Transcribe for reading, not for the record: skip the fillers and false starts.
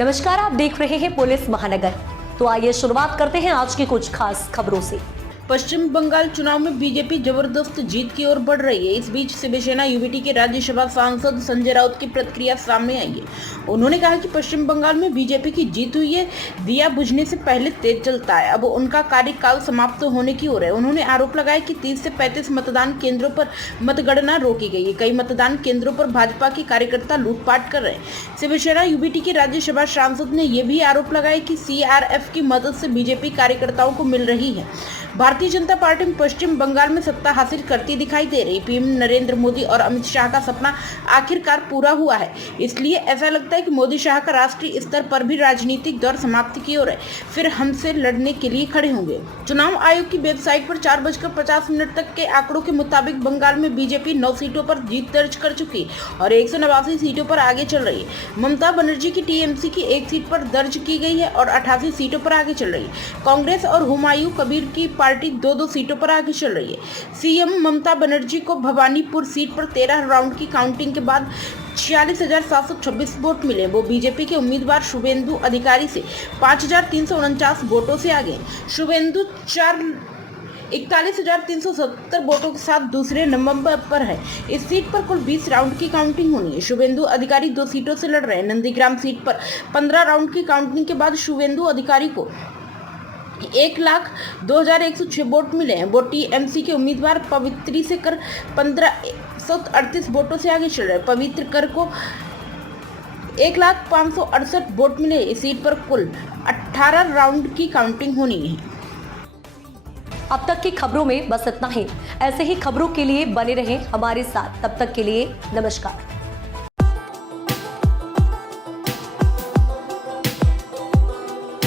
नमस्कार, आप देख रहे हैं पुलिस महानगर। तो आइए शुरुआत करते हैं आज की कुछ खास खबरों से। पश्चिम बंगाल चुनाव में बीजेपी जबरदस्त जीत की ओर बढ़ रही है। इस बीच शिवसेना यूबीटी के राज्यसभा सांसद संजय राउत की प्रतिक्रिया सामने आई है। उन्होंने कहा कि पश्चिम बंगाल में बीजेपी की जीत हुई है। दिया बुझने से पहले तेज चलता है, अब उनका कार्यकाल समाप्त होने की ओर है। उन्होंने आरोप लगाया कि 30 से 35 मतदान केंद्रों पर मतगणना रोकी गई है। कई मतदान केंद्रों पर भाजपा के कार्यकर्ता लूटपाट कर रहे हैं। शिवसेना यूबीटी के राज्यसभा सांसद ने यह भी आरोप लगाया कि सीआरएफ की मदद से बीजेपी कार्यकर्ताओं को मिल रही है। भारतीय जनता पार्टी पश्चिम बंगाल में सत्ता हासिल करती दिखाई दे रही। पीएम नरेंद्र मोदी और अमित शाह का सपना आखिरकार पूरा हुआ है, इसलिए ऐसा लगता है कि मोदी शाह का राष्ट्रीय स्तर पर भी राजनीतिक दौर समाप्ति की ओर है, फिर हमसे लड़ने के लिए खड़े होंगे। चुनाव आयोग की वेबसाइट पर 4:50 तक के आंकड़ों के मुताबिक बंगाल में बीजेपी 9 सीटों पर जीत दर्ज कर चुकी और 189 सीटों पर आगे चल रही है। ममता बनर्जी की टीएमसी की 1 सीट पर दर्ज की गई है और 88 सीटों पर आगे चल रही है। कांग्रेस और हुमायूं कबीर की पार्टी 2-2 सीटों पर आगे चल रही है। सीएम ममता बनर्जी को भवानीपुर सीट पर 13 राउंड की काउंटिंग के बाद 46,726 वोट मिले। वो बीजेपी के उम्मीदवार शुभेंदु अधिकारी से 5,349 वोटों से आगे। शुभेंदु 41,370 वोटों के साथ दूसरे नंबर पर है। इस सीट पर कुल 20 राउंड की काउंटिंग होनी है। शुभेंदु अधिकारी 2 सीटों से लड़ रहे हैं। नंदीग्राम सीट पर 15 राउंड की काउंटिंग के बाद शुभेंदु अधिकारी को 1,02,106 वोट मिले हैं। वो टीएमसी के उम्मीदवार पवित्री से कर 1538 वोटों से आगे चल रहे हैं। पवित्र कर को 1,0568 वोट मिले। इस सीट पर कुल 18 राउंड की काउंटिंग होनी है। अब तक की खबरों में बस इतना ही। ऐसे ही खबरों के लिए बने रहें हमारे साथ। तब तक के लिए नमस्कार।